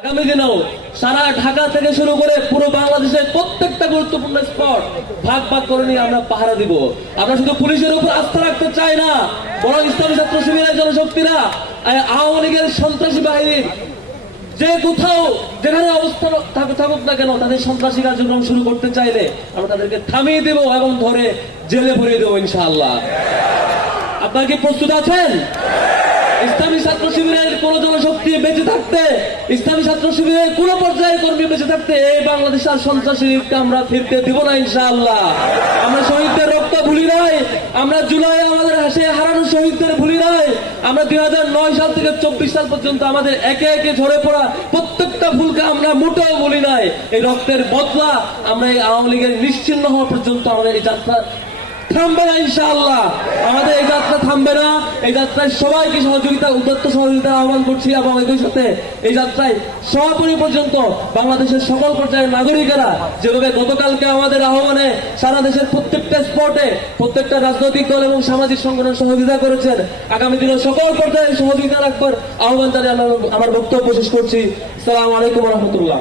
আগামী দিনেও সারা ঢাকা থেকে শুরু করে পুরো বাংলাদেশের প্রত্যেকটা গুরুত্বপূর্ণ স্পট ভাগ ভাগ করে নিয়ে আমরা পাহারা দিব। আমরা শুধু পুলিশের উপর আস্থা রাখতে চাই না, বরং ইসলামী ছাত্র শিবিরের জনশক্তিরা আওয়ামী লীগের সন্ত্রাসী বাহিনীর যে কোথাও যেখানে অবস্থা থাকুক না কেন, তাদের সন্ত্রাসী কার্যক্রম শুরু করতে চাইলে আমরা তাদেরকে থামিয়ে দেব এবং ধরে জেলে ভরিয়ে দেবো ইনশাআল্লাহ। আপনারা কি প্রস্তুত আছেন? ইসলামী ছাত্র শিবিরের কোন জনশক্তি বেঁচে থাকতে, ইসলামী ছাত্র শিবিরের কোন পর্যায়ের কর্মী বেঁচে থাকতে এই বাংলাদেশের সন্ত্রাসীকে আমরা ফিরতে দিব না ইনশাআল্লাহ। আমরা শহীদদের রক্ত ভুলি নাই, আমরা জুলাই আমাদের হাসে হারানো শহীদদের ভুলি নাই। আমরা 2009 সাল থেকে 24 সাল পর্যন্ত আমাদের একে একে ঝরে পড়া প্রত্যেকটা ভুলকে আমরা মোটেও ভুলি নাই। এই রক্তের বদলা আমরা এই আওয়ামী লীগের নিশ্চিহ্ন হওয়া পর্যন্ত আমাদের এই যাত্রা থামবে না ইনশাআল্লাহ। আমাদের এই যাত্রা থামবে না। এই যাত্রায় সবাইকে সহযোগিতা, উদ্যত্ত সহযোগিতার আহ্বান করছি এবং একই সাথে এই যাত্রায় সমাপনী পর্যন্ত বাংলাদেশের সকল পর্যায়ের নাগরিকেরা যেভাবে গতকালকে আমাদের আহ্বানে সারা দেশের প্রত্যেকটা স্পটে প্রত্যেকটা রাজনৈতিক দল এবং সামাজিক সংগঠন সহযোগিতা করেছেন, আগামী দিনে সকল পর্যায়ে সহযোগিতা রাখবার আহ্বান জানিয়ে আমার বক্তব্য শেষ করছি। আসসালামু আলাইকুম ওয়া রাহমাতুল্লাহ।